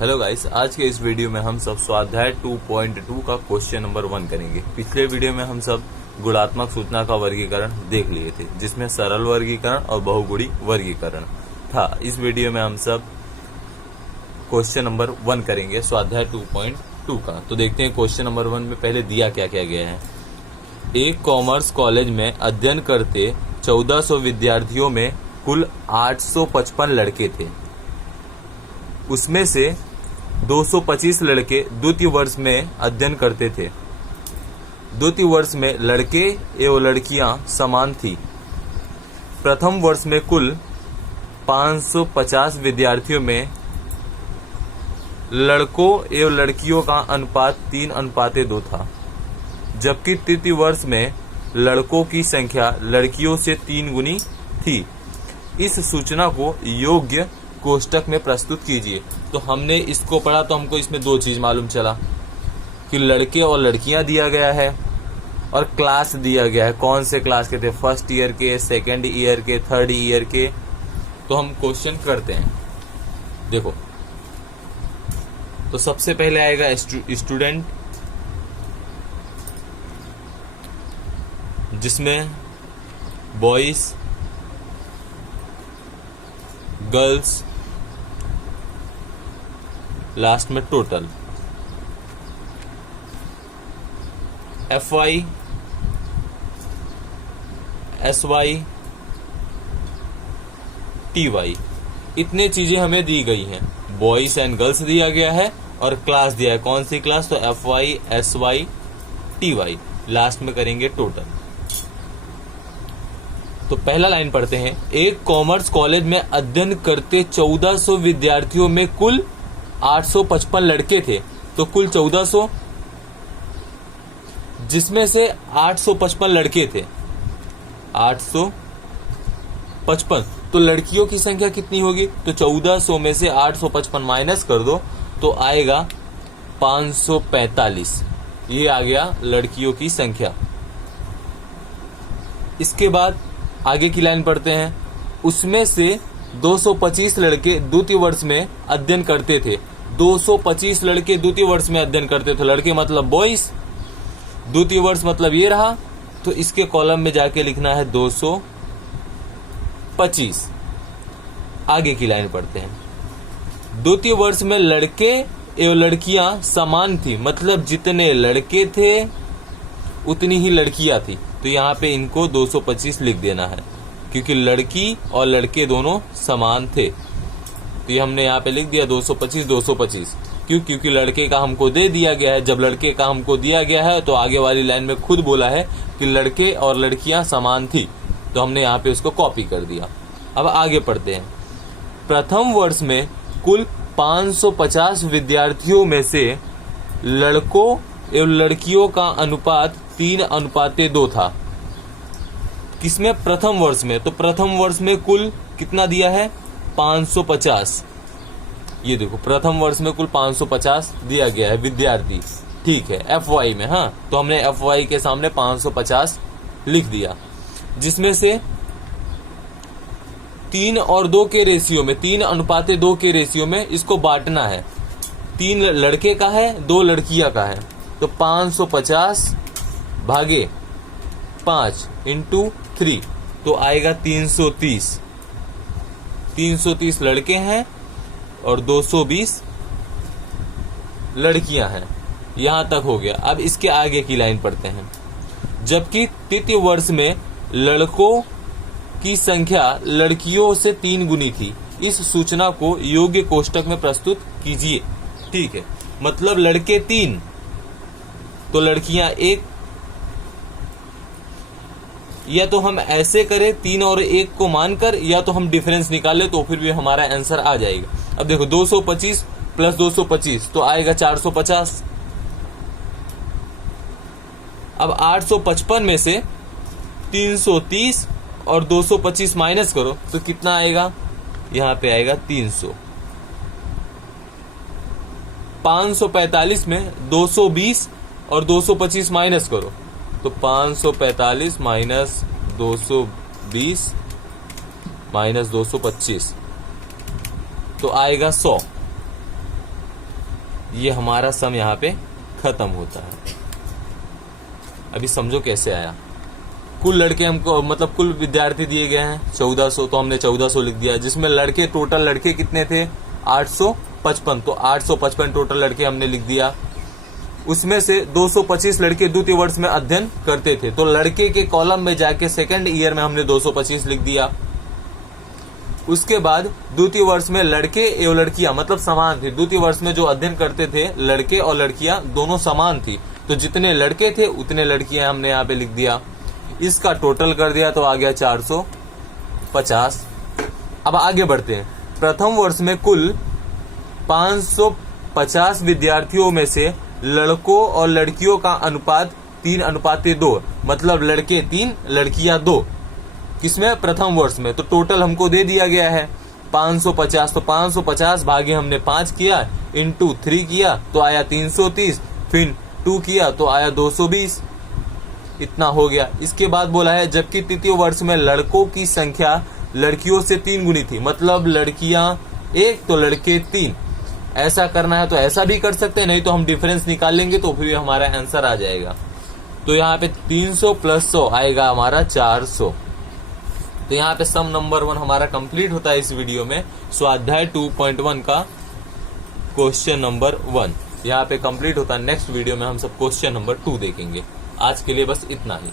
Hello guys, आज के इस वीडियो में हम सब स्वाध्याय 2.2 का क्वेश्चन नंबर 1 करेंगे। पिछले वीडियो में हम सब गुणात्मक सूचना का वर्गीकरण देख लिए थे, जिसमें सरल वर्गीकरण और बहुगुणी वर्गीकरण था। इस वीडियो में हम सब क्वेश्चन नंबर 1 करेंगे स्वाध्याय 2.2 का। तो देखते हैं क्वेश्चन नंबर 1 में पहले दिया क्या क्या गया है। एक कॉमर्स कॉलेज में अध्ययन करते 1400 विद्यार्थियों में कुल 855 लड़के थे। उसमें से 225 लड़के द्वितीय वर्ष में अध्ययन करते थे। द्वितीय वर्ष में लड़के एवं लड़कियां समान थी। प्रथम वर्ष में कुल 550 विद्यार्थियों में लड़कों एवं लड़कियों का अनुपात 3:2 था, जबकि तृतीय वर्ष में लड़कों की संख्या लड़कियों से 3 गुनी थी। इस सूचना को योग्य कोष्टक में प्रस्तुत कीजिए। तो हमने इसको पढ़ा तो हमको इसमें दो चीज मालूम चला कि लड़के और लड़कियां दिया गया है और क्लास दिया गया है। कौन से क्लास के थे? फर्स्ट ईयर के, सेकेंड ईयर के, थर्ड ईयर के। तो हम क्वेश्चन करते हैं। देखो, तो सबसे पहले आएगा स्टूडेंट, जिसमें बॉयज, गर्ल्स, लास्ट में टोटल। FY, SY, TY, इतने चीजें हमें दी गई हैं। बॉयज एंड गर्ल्स दिया गया है और क्लास दिया है। कौन सी क्लास? तो FY, SY, TY। लास्ट में करेंगे टोटल। तो पहला लाइन पढ़ते हैं। एक कॉमर्स कॉलेज में अध्ययन करते 1400 विद्यार्थियों में कुल 855 लड़के थे। तो कुल 1400, जिसमें से 855 लड़के थे। 855। तो लड़कियों की संख्या कितनी होगी? तो 1400 में से 855 माइनस कर दो तो आएगा 545। ये आ गया लड़कियों की संख्या। इसके बाद आगे की लाइन पढ़ते हैं। उसमें से 225 लड़के द्वितीय वर्ष में अध्ययन करते थे। 225 लड़के द्वितीय वर्ष में अध्ययन करते थे। लड़के मतलब बॉयज, द्वितीय वर्ष मतलब ये रहा। तो इसके कॉलम में जाके लिखना है 225। आगे की लाइन पढ़ते हैं। द्वितीय वर्ष में लड़के एवं लड़कियां समान थी, मतलब जितने लड़के थे उतनी ही लड़कियां थी। तो यहाँ पे इनको 225 लिख देना है, क्योंकि लड़की और लड़के दोनों समान थे। तो ये हमने यहाँ पे लिख दिया 225 225। क्यों? क्योंकि लड़के का हमको दे दिया गया है। जब लड़के का हमको दिया गया है तो आगे वाली लाइन में खुद बोला है कि लड़के और लड़कियां समान थी, तो हमने यहाँ पे उसको कॉपी कर दिया। अब आगे पढ़ते हैं। प्रथम वर्ष में कुल 550 विद्यार्थियों में से लड़कों एवं लड़कियों का अनुपात 3:2 था। किसमें? प्रथम वर्ष में। तो प्रथम वर्ष में कुल कितना दिया है? 550। ये देखो, प्रथम वर्ष में कुल 550 दिया गया है विद्यार्थी। ठीक है, FY में। हाँ, तो हमने FY के सामने 550 लिख दिया, जिसमें से 3 और 2 के रेशियो में, 3:2 के रेशियो में इसको बांटना है। 3 लड़के का है, 2 लड़कियां का है। तो 550 भागे 5 इंटू 3 तो आएगा 330। 330 लड़के हैं और 220 लड़कियां हैं। यहां तक हो गया। अब इसके आगे की लाइन पढ़ते हैं। जबकि तृतीय वर्ष में लड़कों की संख्या लड़कियों से 3 गुनी थी। इस सूचना को योग्य कोष्टक में प्रस्तुत कीजिए। ठीक है, मतलब लड़के 3 तो लड़कियां 1। या तो हम ऐसे करें 3 और 1 को मानकर, या तो हम डिफरेंस निकाले तो फिर भी हमारा आंसर आ जाएगा। अब देखो, 225 प्लस 225 तो आएगा 450। अब 855 में से 330 और 225 माइनस करो तो कितना आएगा? यहां पे आएगा 300। 545 में 220 और 225 माइनस करो तो 545 माइनस 220 माइनस 225 तो आएगा 100। ये हमारा सम यहाँ पे खत्म होता है। अभी समझो कैसे आया। कुल लड़के हमको मतलब कुल विद्यार्थी दिए गए हैं 1400, तो हमने 1400 लिख दिया, जिसमें लड़के टोटल लड़के कितने थे 855, तो 855 टोटल लड़के हमने लिख दिया। उसमें से 225 लड़के द्वितीय वर्ष में अध्ययन करते थे, तो लड़के के कॉलम में जाके सेकंड ईयर में हमने 225 लिख दिया। उसके बाद द्वितीय वर्ष में लड़के एवं लड़कियां मतलब समान थे। द्वितीय वर्ष में जो अध्ययन करते थे लड़के और लड़कियां दोनों समान थी, तो जितने लड़के थे उतने लड़कियां हमने यहाँ पे लिख दिया। इसका टोटल कर दिया तो आ गया 450। अब आगे बढ़ते हैं। प्रथम वर्ष में कुल 550 विद्यार्थियों में से लड़कों और लड़कियों का अनुपात 3:2, मतलब लड़के 3 लड़कियां 2, किसमें प्रथम वर्ष में। तो टोटल हमको दे दिया गया है 550, तो 550 भागे हमने 5 किया, इंटू 3 किया तो आया 330, फिर 2 किया तो आया 220, इतना हो गया। इसके बाद बोला है जबकि तृतीय वर्ष में लड़कों की संख्या लड़कियों से 3 गुनी थी, मतलब लड़कियां 1 तो लड़के 3। ऐसा करना है तो ऐसा भी कर सकते हैं, नहीं तो हम डिफरेंस निकाल लेंगे तो फिर हमारा आंसर आ जाएगा। तो यहाँ पे 300 + 100 आएगा हमारा 400। तो यहाँ पे सम नंबर 1 हमारा कंप्लीट होता है इस वीडियो में। स्वाध्याय 2.1 का क्वेश्चन नंबर 1 यहाँ पे कंप्लीट होता है। नेक्स्ट वीडियो में हम सब क्वेश्चन नंबर 2 देखेंगे। आज के लिए बस इतना ही।